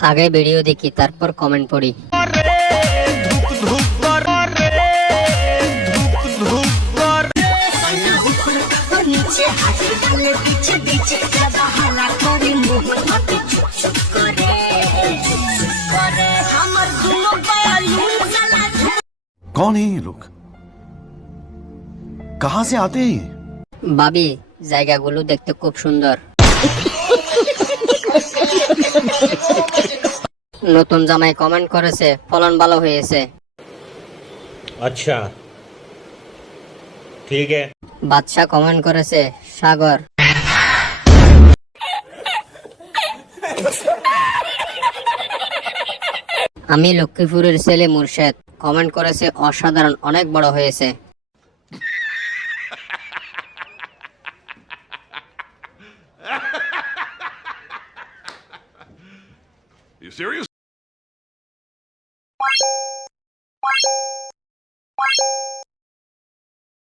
আগে ভিডিও দেখি তারপর কমেন্ট পড়ি নিচে হাতে গালে পিছে দিচ্ছে দাদা হালা করে মুখ হাতে চুপ চুপ করে চুপ চুপ করে আমার দুনো বালু জ্বালা कौन है ये लोग कहां से आते हैं ये? ভাবি জায়গাগুলো দেখতে খুব সুন্দর নতুন জামাই কমেন্ট করেছে ফলন ভালো হয়েছে। আচ্ছা। ঠিক আছে। বাদশা কমেন্ট করেছে সাগর। আমি লক্ষ্মীপুরের ছেলে মুর্শেদ কমেন্ট করেছে অসাধারণ অনেক বড় হয়েছে। You serious? Bye.